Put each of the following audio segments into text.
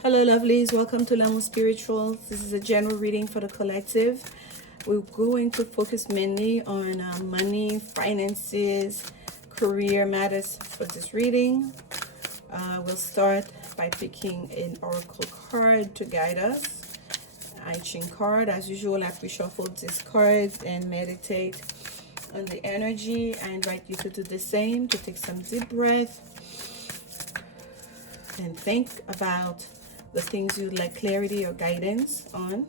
Hello, lovelies. Welcome to Lanmou Spiritual. This is a general reading for the collective. We're going to focus mainly on money, finances, career matters for this reading. We'll start by picking an oracle card to guide us. I-Ching card. As usual, after we shuffle these cards and meditate on the energy, I invite you to do the same, to take some deep breath and think about the things you'd like clarity or guidance on,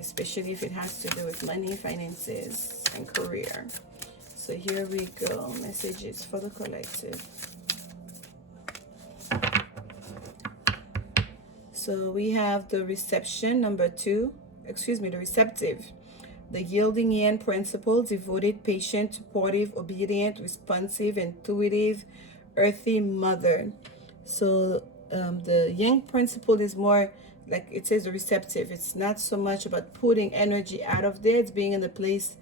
especially if it has to do with money, finances, and career. So here we go. Messages for the collective. So we have the reception, number 2. The receptive. The yielding yin principle, devoted, patient, supportive, obedient, responsive, intuitive, earthy mother. So the yang principle is more like it says the receptive. It's not so much about putting energy out of there. It's being in the place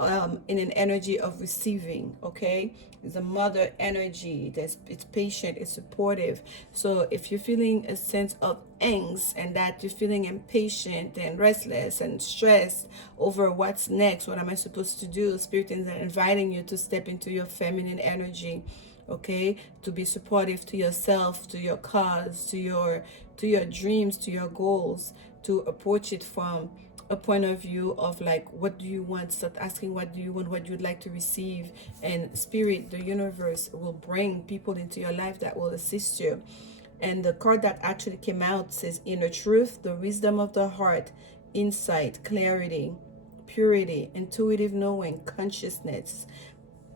in an energy of receiving. Okay, it's a mother energy. It's patient, it's supportive. So if you're feeling a sense of angst and that you're feeling impatient and restless and stressed over what's next, what am I supposed to do, Spirit is inviting you to step into your feminine energy. Okay, to be supportive to yourself, to your cause, to your dreams, to your goals, to approach it from a point of view of like, what do you want? Start asking, what do you want, what you'd like to receive, and Spirit, the universe, will bring people into your life that will assist you. And the card that actually came out says inner truth, the wisdom of the heart, insight, clarity, purity, intuitive knowing, consciousness,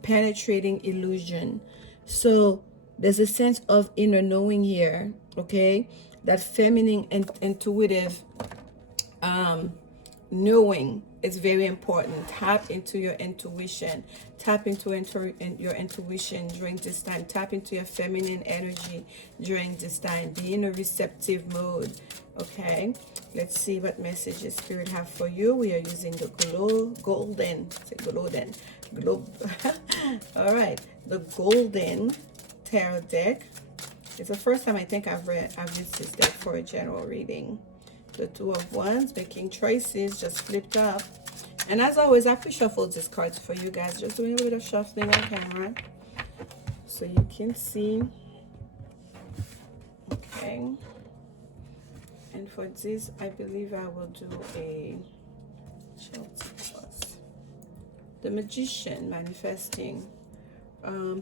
penetrating illusion. So there's a sense of inner knowing here, okay? That feminine and intuitive knowing is very important. Tap into your intuition. Tap into your intuition during this time. Tap into your feminine energy during this time. Be in a receptive mode, okay? Let's see what messages Spirit have for you. We are using the golden. All right, the golden tarot deck. It's the first time I think I've used this deck for a general reading. The Two of Wands, making choices, just flipped up. And as always, I pre-shuffled these cards for you guys, just doing a little bit of shuffling on camera so you can see. Okay. And for this, I believe I will do a the Magician, manifesting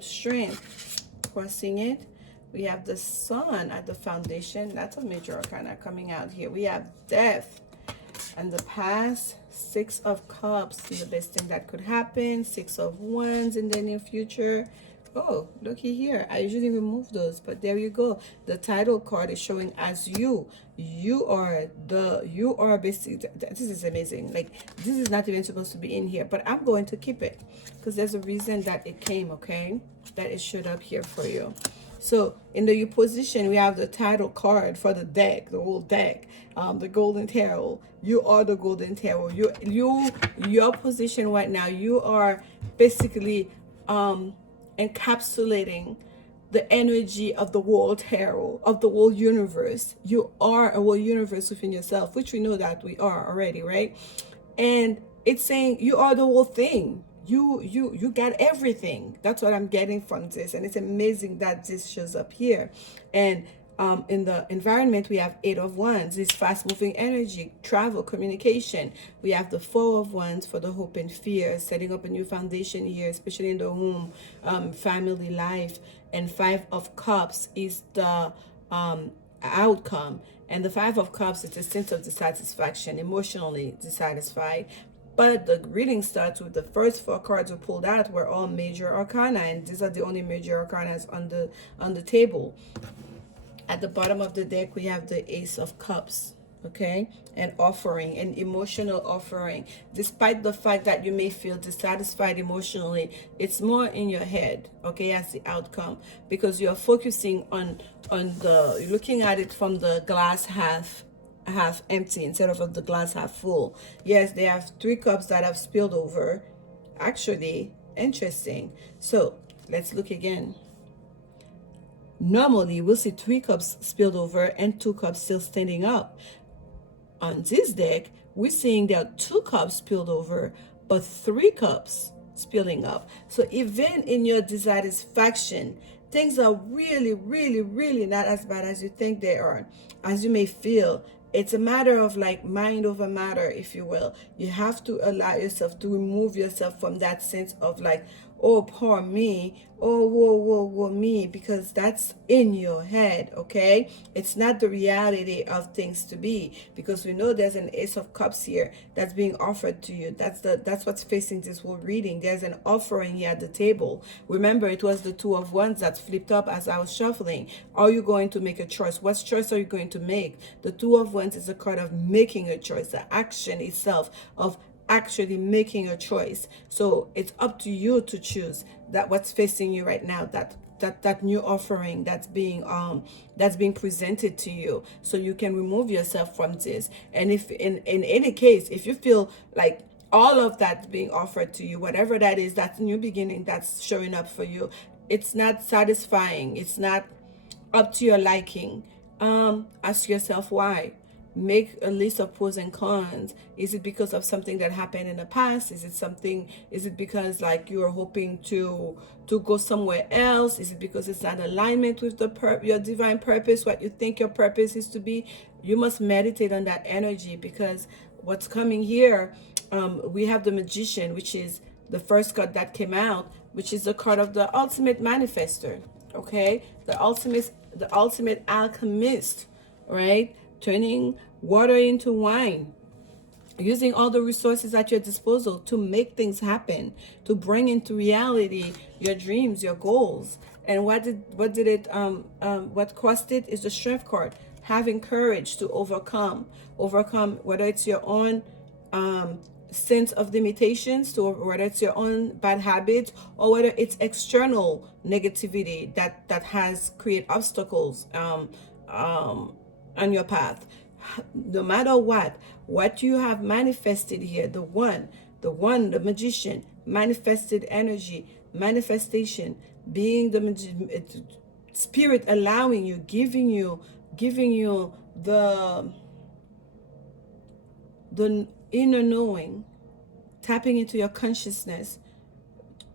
strength, crossing it. We have the Sun at the foundation. That's a major arcana coming out here. We have death and the past, Six of Cups, the best thing that could happen, Six of Wands in the near future. Oh, looky here. I usually remove those, but there you go. The title card is showing as you are basically, this is amazing. Like, this is not even supposed to be in here, but I'm going to keep it because there's a reason that it came, okay? That it showed up here for you. So in the you position, we have the title card for the deck, the whole deck, the golden tarot. You are the golden tarot. Your position right now, you are basically encapsulating the energy of the world tarot, of the whole universe. You are a whole universe within yourself, which we know that we are already, right? And it's saying you are the whole thing. You got everything. That's what I'm getting from this, and it's amazing that this shows up here. And in the environment, we have Eight of Wands, this fast-moving energy, travel, communication. We have the Four of Wands for the hope and fear, setting up a new foundation here, especially in the home, family life. And Five of Cups is the outcome. And the Five of Cups is a sense of dissatisfaction, emotionally dissatisfied. But the reading starts with the first 4 cards we pulled out were all major arcana, and these are the only major arcana on the table. At the bottom of the deck, we have the Ace of Cups, okay? And offering, an emotional offering. Despite the fact that you may feel dissatisfied emotionally, it's more in your head, okay, as the outcome, because you're focusing on you're looking at it from the glass half empty instead of the glass half full. Yes, they have 3 cups that have spilled over. Actually, interesting. So let's look again. Normally, we'll see 3 cups spilled over and 2 cups still standing up. On this deck, we're seeing there are 2 cups spilled over, but 3 cups spilling up. So even in your dissatisfaction, things are really, really, really not as bad as you think they are, as you may feel. It's a matter of like mind over matter, if you will. You have to allow yourself to remove yourself from that sense of like, oh, poor me, oh, whoa, whoa, whoa, me, because that's in your head, okay? It's not the reality of things to be, because we know there's an Ace of Cups here that's being offered to you. That's what's facing this whole reading. There's an offering here at the table. Remember, it was the Two of Wands that flipped up as I was shuffling. Are you going to make a choice? What choice are you going to make? The Two of Wands is a card of making a choice, the action itself of actually making a choice. So it's up to you to choose that what's facing you right now, that new offering that's being presented to you, so you can remove yourself from this. And if in any case, if you feel like all of that being offered to you, whatever that is, that new beginning that's showing up for you, it's not satisfying, it's not up to your liking, ask yourself why. Make a list of pros and cons. Is it because of something that happened in the past? Is it because like you are hoping to go somewhere else? Is it because it's not alignment with your divine purpose, what you think your purpose is to be? You must meditate on that energy, because what's coming here, we have the Magician, which is the first card that came out, which is the card of the ultimate manifester. Okay, the ultimate alchemist, right? Turning water into wine, using all the resources at your disposal to make things happen, to bring into reality your dreams, your goals. And what cost it is the Strength card, having courage to overcome, whether it's your own sense of limitations, to whether it's your own bad habits, or whether it's external negativity that has created obstacles on your path. No matter what you have manifested here, the Magician, manifested energy, manifestation, being the spirit allowing you, giving you the inner knowing, tapping into your consciousness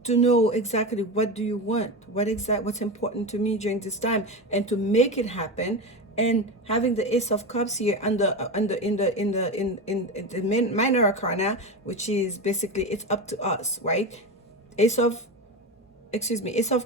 to know exactly what do you want, what's important to me during this time, and to make it happen. And having the Ace of Cups here in the minor arcana, which is basically it's up to us, right? Ace of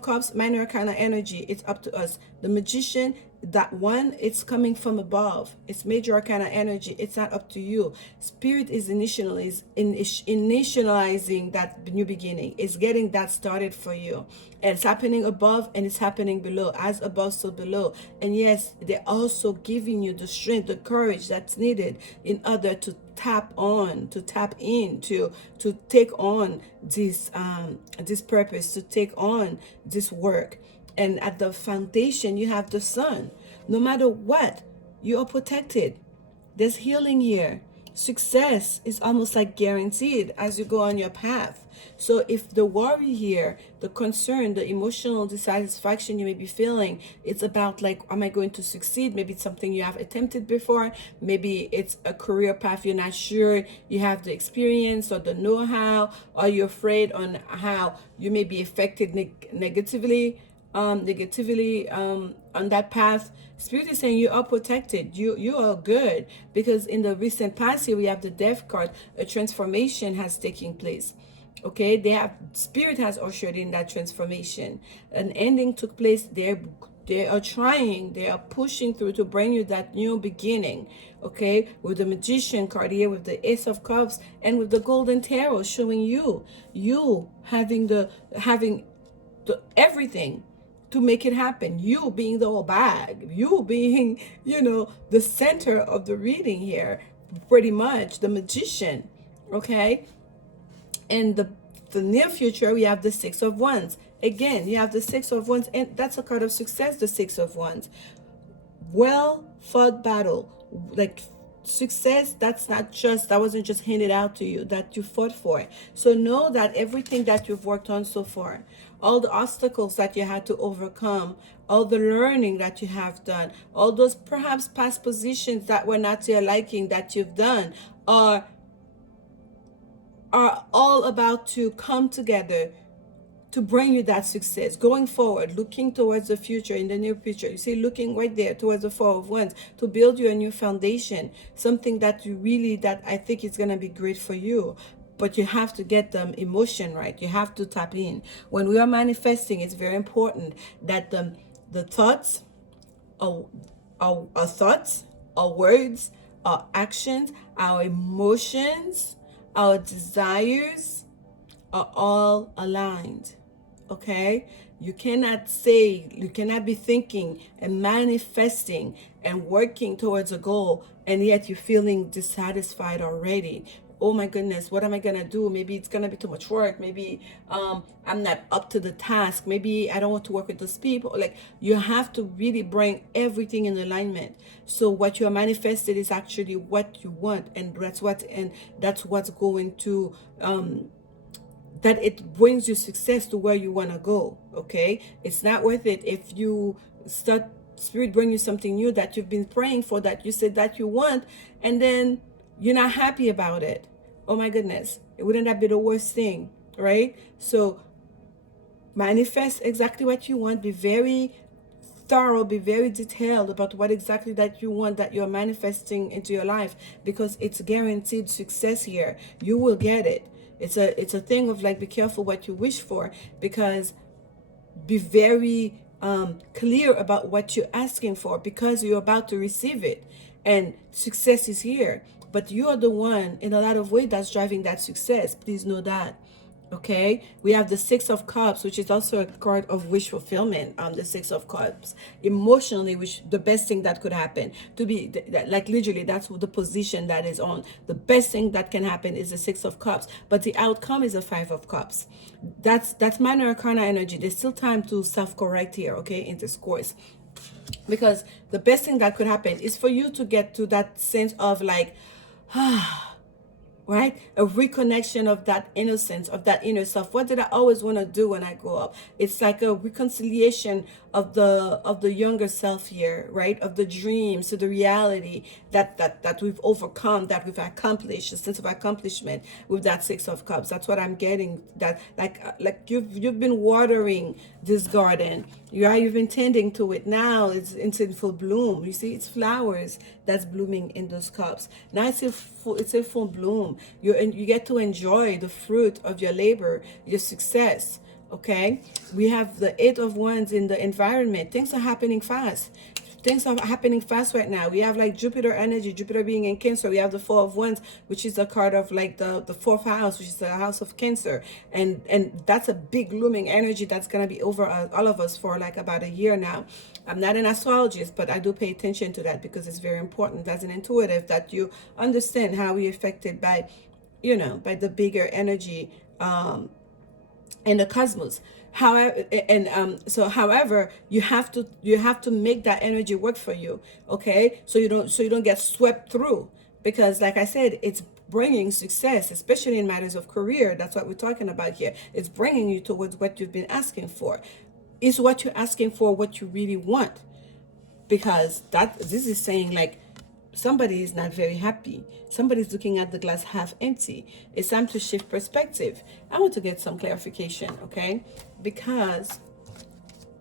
Cups, minor arcana energy, it's up to us. The Magician, that one, it's coming from above. It's major arcana energy. It's not up to you. Spirit is initializing that new beginning. It's getting that started for you. And it's happening above and it's happening below. As above, so below. And yes, they're also giving you the strength, the courage that's needed in order to tap in, to take on this purpose, to take on this work. And at the foundation, you have the Sun. No matter what, you are protected. There's healing here. Success is almost like guaranteed as you go on your path. So if the worry here, the concern, the emotional dissatisfaction you may be feeling, it's about like, am I going to succeed? Maybe it's something you have attempted before. Maybe it's a career path you're not sure you have the experience or the know-how, or you're afraid on how you may be affected negatively on that path. Spirit is saying you are protected, you are good, because in the recent past here we have the Death card. A transformation has taken place. Okay, Spirit has ushered in that transformation. An ending took place. They are pushing through to bring you that new beginning. Okay, with the Magician card here, with the Ace of Cups, and with the Golden Tarot showing you having everything to make it happen. You being the whole bag, you being, the center of the reading here, pretty much the Magician. Okay, and the near future, we have the Six of Wands. Again, you have the Six of Wands, and that's a card of success, the Six of Wands. Well fought battle, like success, that wasn't just handed out to you, that you fought for it. So know that everything that you've worked on so far, all the obstacles that you had to overcome, all the learning that you have done, all those perhaps past positions that were not to your liking that you've done, are all about to come together to bring you that success going forward, looking towards the future, in the near future. You see, looking right there towards the Four of Wands to build you a new foundation, something that you really, that I think is going to be great for you. But you have to get the emotion right. You have to tap in. When we are manifesting, it's very important that the thoughts, our thoughts, our words, our actions, our emotions, our desires are all aligned. Okay? You cannot be thinking and manifesting and working towards a goal, and yet you're feeling dissatisfied already. Oh my goodness, what am I gonna do? Maybe it's gonna be too much work. Maybe I'm not up to the task. Maybe I don't want to work with those people. Like, you have to really bring everything in alignment. So what you are manifested is actually what you want, and that's what's going to that it brings you success to where you want to go. Okay, it's not worth it if you start spirit bring you something new that you've been praying for, that you said that you want, and then you're not happy about it. Oh my goodness, wouldn't that be the worst thing, right? So manifest exactly what you want. Be very thorough, be very detailed about what exactly that you want, that you're manifesting into your life, because it's guaranteed success here. You will get it. It's a thing of like, be careful what you wish for, because be very clear about what you're asking for, because you're about to receive it, and success is here. But you are the one in a lot of ways that's driving that success. Please know that. Okay, we have the Six of Cups, which is also a card of wish fulfillment. The Six of Cups, emotionally, which the best thing that could happen, to be like, literally, that's the position that is on. The best thing that can happen is the Six of Cups, but the outcome is a Five of Cups. That's minor arcana energy. There's still time to self-correct here, okay, in this course, because the best thing that could happen is for you to get to that sense of like, right? A reconnection of that innocence, of that inner self. What did I always want to do when I grow up? It's like a reconciliation of the younger self here, right? Of the dreams to the reality that we've overcome, that we've accomplished, a sense of accomplishment with that Six of Cups. That's what I'm getting. That like you've been watering this garden. You've been tending to it. Now it's in full bloom. You see, it's flowers that's blooming in those cups. Now it's in full bloom. You get to enjoy the fruit of your labor, your success. Okay, we have the Eight of Wands in the environment. Things are happening fast. Things are happening fast right now. We have like Jupiter energy, Jupiter being in Cancer. We have the Four of Wands, which is a card of like the fourth house, which is the house of Cancer. And that's a big looming energy that's going to be over all of us for like about a year now. I'm not an astrologist, but I do pay attention to that because it's very important as an intuitive that you understand how we're affected by, by the bigger energy in the cosmos. However, however, you have to make that energy work for you. Okay, so you don't get swept through, because like I said, it's bringing success, especially in matters of career. That's what we're talking about here. It's bringing you towards what you've been asking for. Is what you're asking for what you really want? Because this is saying like, somebody is not very happy. Somebody's looking at the glass half empty. It's time to shift perspective. I want to get some clarification, okay? Because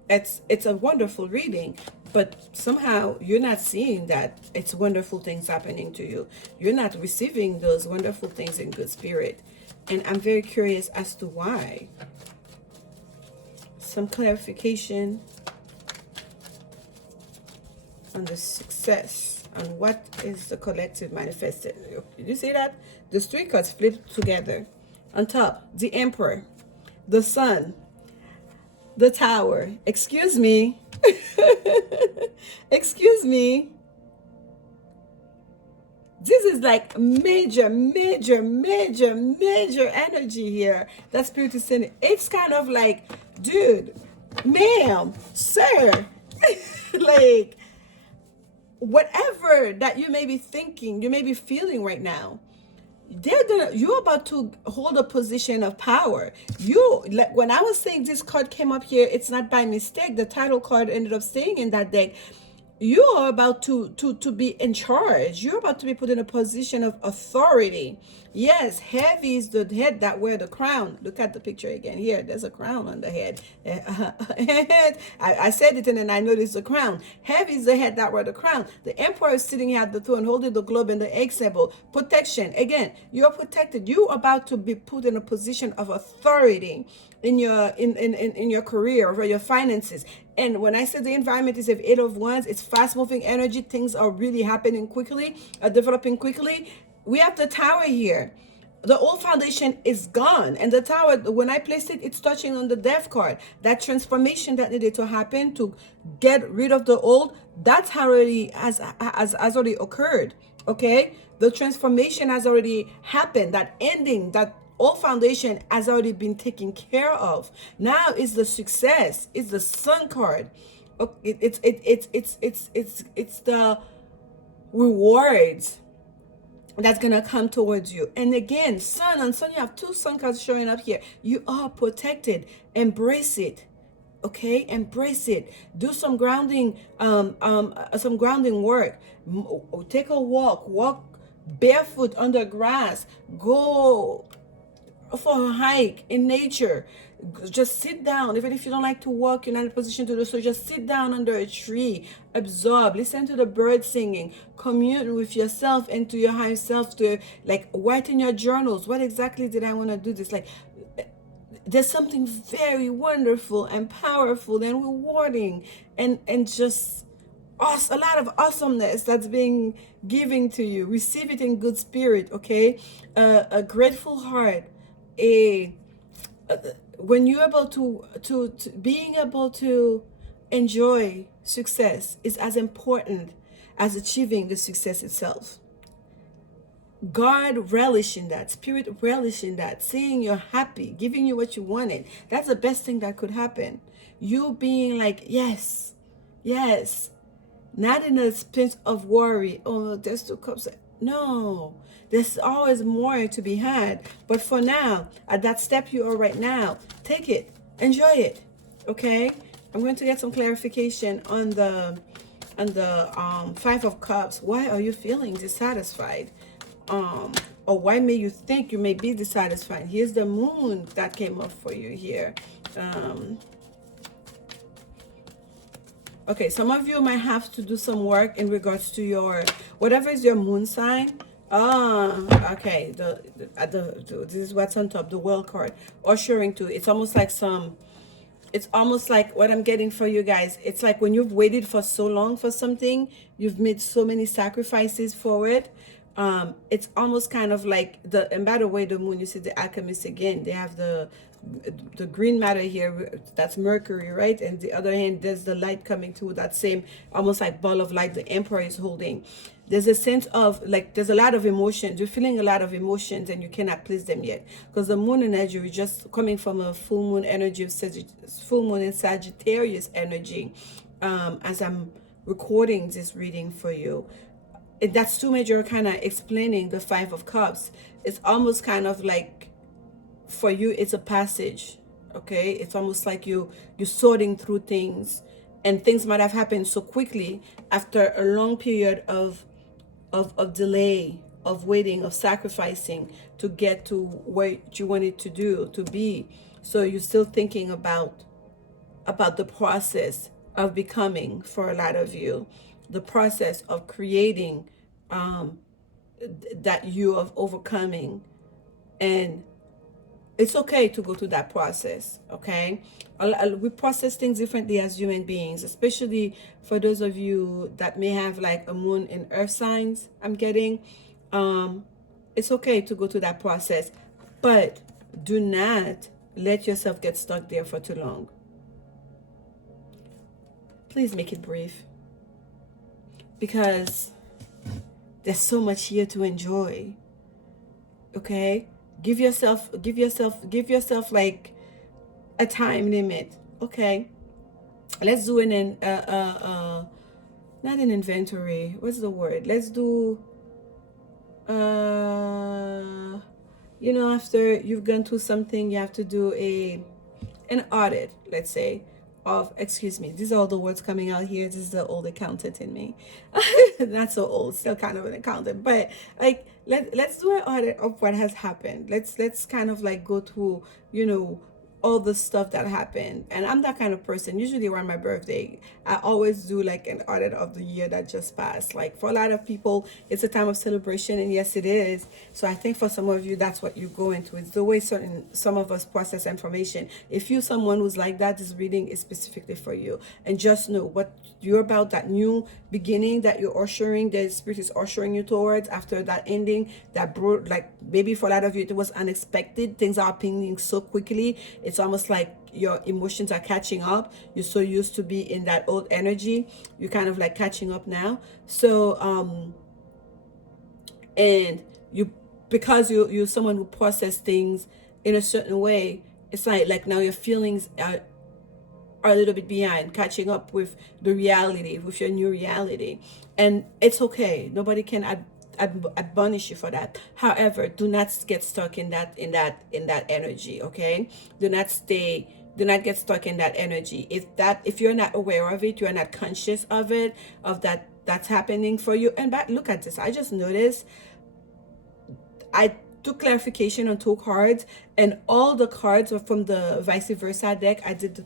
it's a wonderful reading, but somehow you're not seeing that it's wonderful things happening to you. You're not receiving those wonderful things in good spirit. And I'm very curious as to why. Some clarification on the success. And what is the collective manifested? Did you see that? The three cards flipped together. On top, the Emperor, the Sun, the Tower. Excuse me. Excuse me. This is like major energy here. That Spirit is saying. It's kind of like, dude, ma'am, sir, like, whatever that you may be thinking, you may be feeling right now, you're about to hold a position of power. You, like when I was saying this card came up here, it's not by mistake. The title card ended up staying in that deck. You are about to be in charge. You're about to be put in a position of authority. Yes, heavy is the head that wear the crown. Look at the picture again. Here, there's a crown on the head. I said it and then I noticed the crown. Heavy is the head that wear the crown. The emperor is sitting at the throne holding the globe and the egg symbol. Protection. Again, you're protected. You're about to be put in a position of authority in your career or your finances. And when I say the environment is of 8 of Wands, it's fast moving energy. Things are really happening quickly, developing quickly. We have the Tower here. The old foundation is gone, and the Tower, when I placed it, it's touching on the Death card. That transformation that needed to happen to get rid of the old, that's already has already occurred. Okay, the transformation has already happened. That ending, that old foundation has already been taken care of. Now is the success. It's the Sun card. It's the rewards that's gonna come towards you. And again, Sun, on Sun, you have 2 Sun cards showing up here. You are protected. Embrace it. Okay, embrace it. Do some grounding work. Take a walk barefoot under grass. Go for a hike in nature. Just sit down. Even if you don't like to walk, you're not in a position to do so, just sit down under a tree, absorb, listen to the birds singing, commune with yourself and to your higher self, to like write in your journals, what exactly did I want to do this, like there's something very wonderful and powerful and rewarding and just a lot of awesomeness that's being given to you. Receive it in good spirit. Okay, a grateful heart, when you're able to being able to enjoy success is as important as achieving the success itself. God relish in that, spirit relish in that, seeing you're happy, giving you what you wanted. That's the best thing that could happen. You being like, yes, not in a sense of worry. Oh, there's 2 cups. No, there's always more to be had. But for now, at that step you are right now, take it, enjoy it. Okay, I'm going to get some clarification on the 5 of Cups. Why are you feeling dissatisfied? Or why may you think you may be dissatisfied? Here's the Moon that came up for you here. Okay, some of you might have to do some work in regards to your, whatever is your moon sign. Okay, this is what's on top, the World card, ushering to, it's almost like what I'm getting for you guys. It's like when you've waited for so long for something, you've made so many sacrifices for it. It's almost kind of like and by the way, the Moon, you see the Alchemist again, they have the green matter here, that's Mercury, right? And the other hand, there's the light coming through, that same almost like ball of light the Emperor is holding. There's a sense of like, there's a lot of emotions. You're feeling a lot of emotions and you cannot please them yet, because the Moon energy is just coming from a full moon energy of full moon and Sagittarius energy. As I'm recording this reading for you, that's two major kind of explaining the 5 of Cups. It's almost kind of like, for you, it's a passage. Okay, it's almost like you're sorting through things, and things might have happened so quickly after a long period of delay, of waiting, of sacrificing to get to what you wanted to be. So you're still thinking about the process of becoming, for a lot of you, the process of creating, that you of overcoming. And it's okay to go through that process. Okay, we process things differently as human beings, especially for those of you that may have like a moon in earth signs. I'm getting it's okay to go through that process, but do not let yourself get stuck there for too long. Please make it brief, because there's so much here to enjoy. Okay, give yourself like a time limit. Okay, let's do not an inventory, what's the word, let's do You know, after you've gone through something, you have to do an audit, let's say, of, excuse me, these are all the words coming out here. This is the old accountant in me. Not so old, still kind of an accountant, but like let's do an audit of what has happened. Let's kind of like go through, you know, all the stuff that happened. And I'm that kind of person. Usually around my birthday, I always do like an audit of the year that just passed. Like for a lot of people, it's a time of celebration, and yes, it is. So I think for some of you, that's what you go into. It's the way some of us process information. If you're someone who's like that, this reading is specifically for you. And just know what you're about, that new beginning that you're ushering, the spirit is ushering you towards after that ending that brought, like maybe for a lot of you it was unexpected. Things are happening so quickly. It's almost like your emotions are catching up. You're so used to be in that old energy, you're kind of like catching up now. So and you, because you're someone who process things in a certain way, it's like now your feelings are a little bit behind, catching up with the reality, with your new reality. And it's okay. Nobody can admonish you for that. However, do not get stuck in that energy, okay? Do not get stuck in that energy. If you're not aware of it, you're not conscious of it, of that's happening for you. And look at this. I just noticed I took clarification on 2 cards, and all the cards are from the vice versa deck I did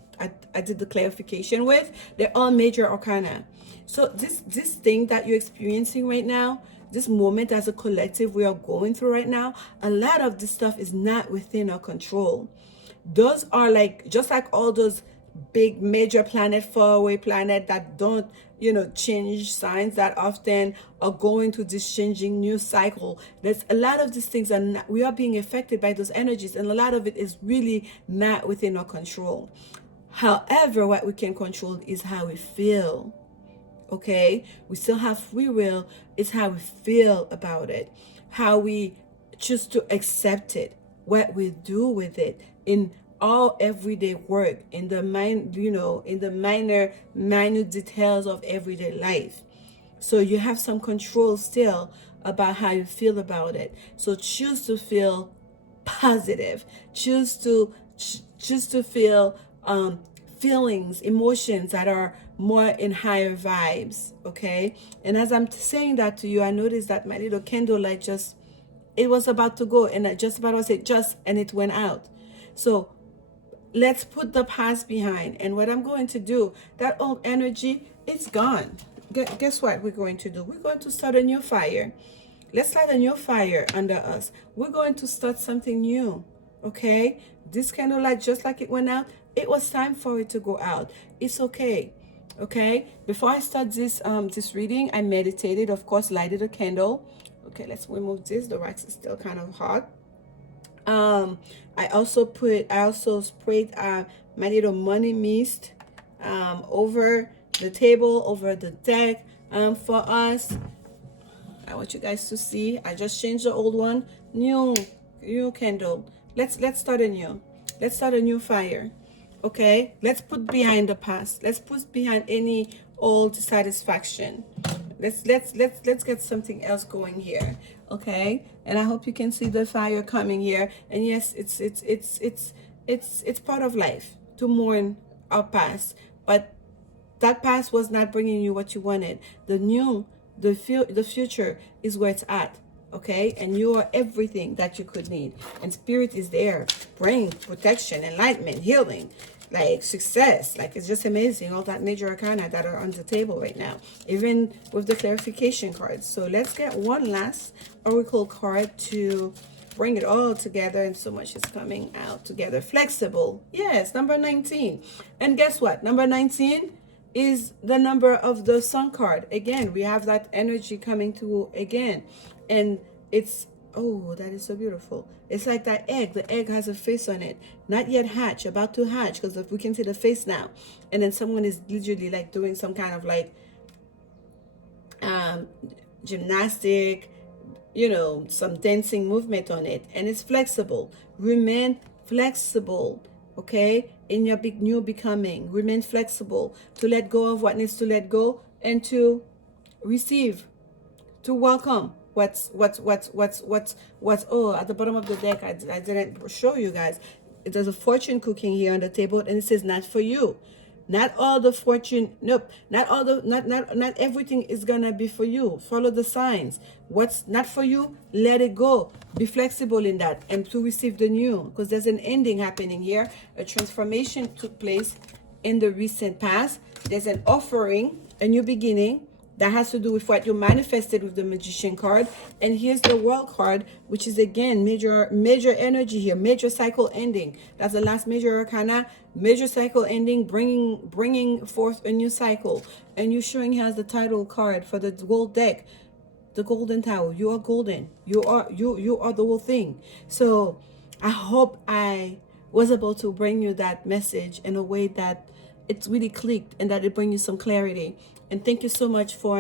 the clarification with. They're all major arcana. So this thing that you're experiencing right now, this moment as a collective we are going through right now, a lot of this stuff is not within our control. Those are like, just like all those big major planet, faraway planet that don't, you know, change signs that often, are going through this changing new cycle. There's a lot of these things are not, we are being affected by those energies, and a lot of it is really not within our control. However, what we can control is how we feel. Okay, we still have free will. It's how we feel about it, how we choose to accept it, what we do with it in all everyday work, in the mind, you know, in the minute details of everyday life. So you have some control still about how you feel about it. So choose to feel positive. Choose to feel feelings, emotions that are more in higher vibes. Okay. And as I'm saying that to you, I noticed that my little candle light just, it was about to go, and I just about was it just, and it went out. So let's put the past behind. And what I'm going to do, that old energy, it's gone. Guess what we're going to do? We're going to start a new fire. Let's light a new fire under us. We're going to start something new. Okay? This candlelight, just like it went out, it was time for it to go out. It's okay. Okay? Before I start this reading, I meditated, of course, lighted a candle. Okay, let's remove this. The wax is still kind of hot. I also sprayed my little money mist over the table, over the deck for us. I want you guys to see. I just changed the old one. New candle. Let's start a new. Let's start a new fire. Okay? Let's put behind the past. Let's put behind any old dissatisfaction. Let's get something else going here. Okay? And I hope you can see the fire coming here. And yes, it's part of life to mourn our past, but that past was not bringing you what you wanted. The future is where it's at. Okay? And you are everything that you could need, and spirit is there, bring protection, enlightenment, healing, like success. Like, it's just amazing, all that major arcana that are on the table right now, even with the clarification cards. So let's get one last oracle card to bring it all together, and so much is coming out together. Flexible. Yes, number 19. And guess what? Number 19 is the number of the sun card. Again, we have that energy coming through again, and it's, oh, that is so beautiful. It's like that egg. The egg has a face on it, not yet hatch, about to hatch, because if we can see the face now. And then someone is literally like doing some kind of like gymnastic, you know, some dancing movement on it, and it's flexible. Remain flexible. Okay, in your big new becoming, remain flexible to let go of what needs to let go, and to receive, to welcome Oh, at the bottom of the deck, I didn't show you guys. There's a fortune cooking here on the table, and it says not for you. Not all the fortune, nope, not all the, not everything is gonna be for you. Follow the signs. What's not for you, let it go. Be flexible in that and to receive the new, because there's an ending happening here. A transformation took place in the recent past. There's an offering, a new beginning, that has to do with what you manifested with the Magician card. And here's the World card, which is again major energy here, major cycle ending. That's the last major arcana, major cycle ending, bringing forth a new cycle. And you're showing here as the title card for the gold deck, the Golden Tower. You are golden. You are the whole thing. So I hope I was able to bring you that message in a way that it's really clicked and that it brings you some clarity. And thank you so much for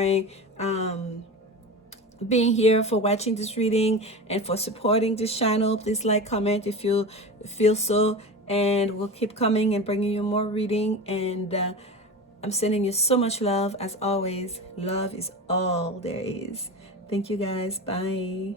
being here, for watching this reading, and for supporting this channel. Please like, comment if you feel so, and we'll keep coming and bringing you more reading. And I'm sending you so much love. As always, love is all there is. Thank you guys. Bye.